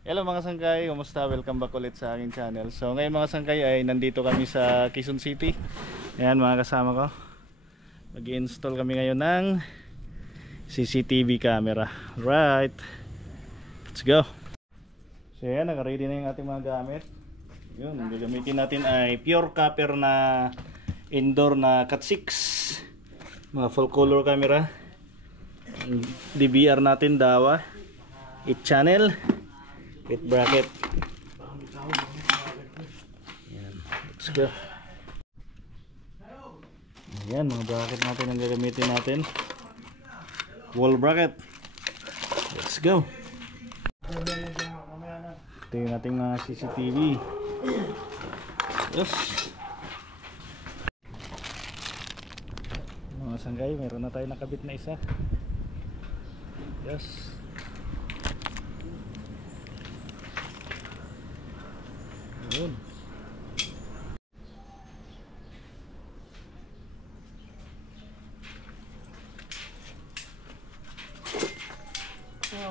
Hello mga sangkay, kumusta? Welcome back ulit sa aking channel. So ngayon mga sangkay ay nandito kami sa Quezon City. Ayan mga kasama ko. Mag-i-install kami ngayon ng CCTV camera. Right, let's go. So ayan, naka-ready na yung ating mga gamit. Yun, ang gagamitin natin ay pure copper na indoor na Cat 6. Mga full color camera. Ang DVR natin Dahua 8 channel with bracket. Ayan, let's go. Ayan, mga bracket natin ang gagamitin natin. Wall bracket. Let's go. Ito yung ating mga CCTV. Yes. Mga sanggay, meron na tayo nakabit na isa. Yes. Yun.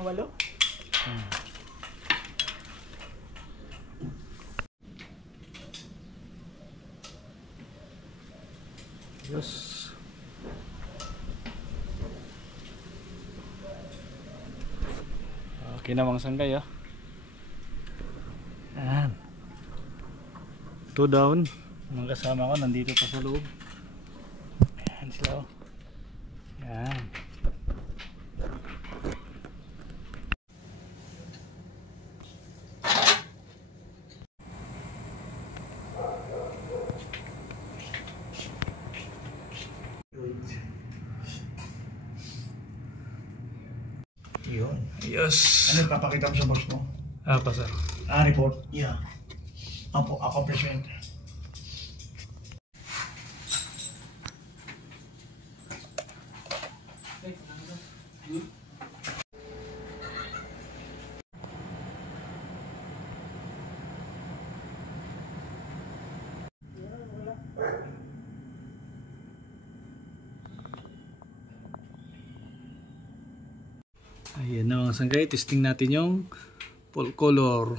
Walo? Yes. Okay na mga sanggay, oh. Ayan. 2 down. Mga kasama ko nandito pa sa loob. Ayan sila, oh. Ayan. Yun. Yes. Ano papakita mo sa boss mo? Apa sir? Report? Yeah. Accomplishment. Ayan na mga sanggay, testing natin yung full color.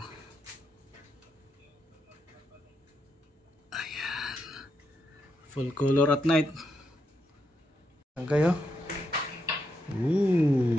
Ayan, full color at night. Sanggay, oh. Ooh.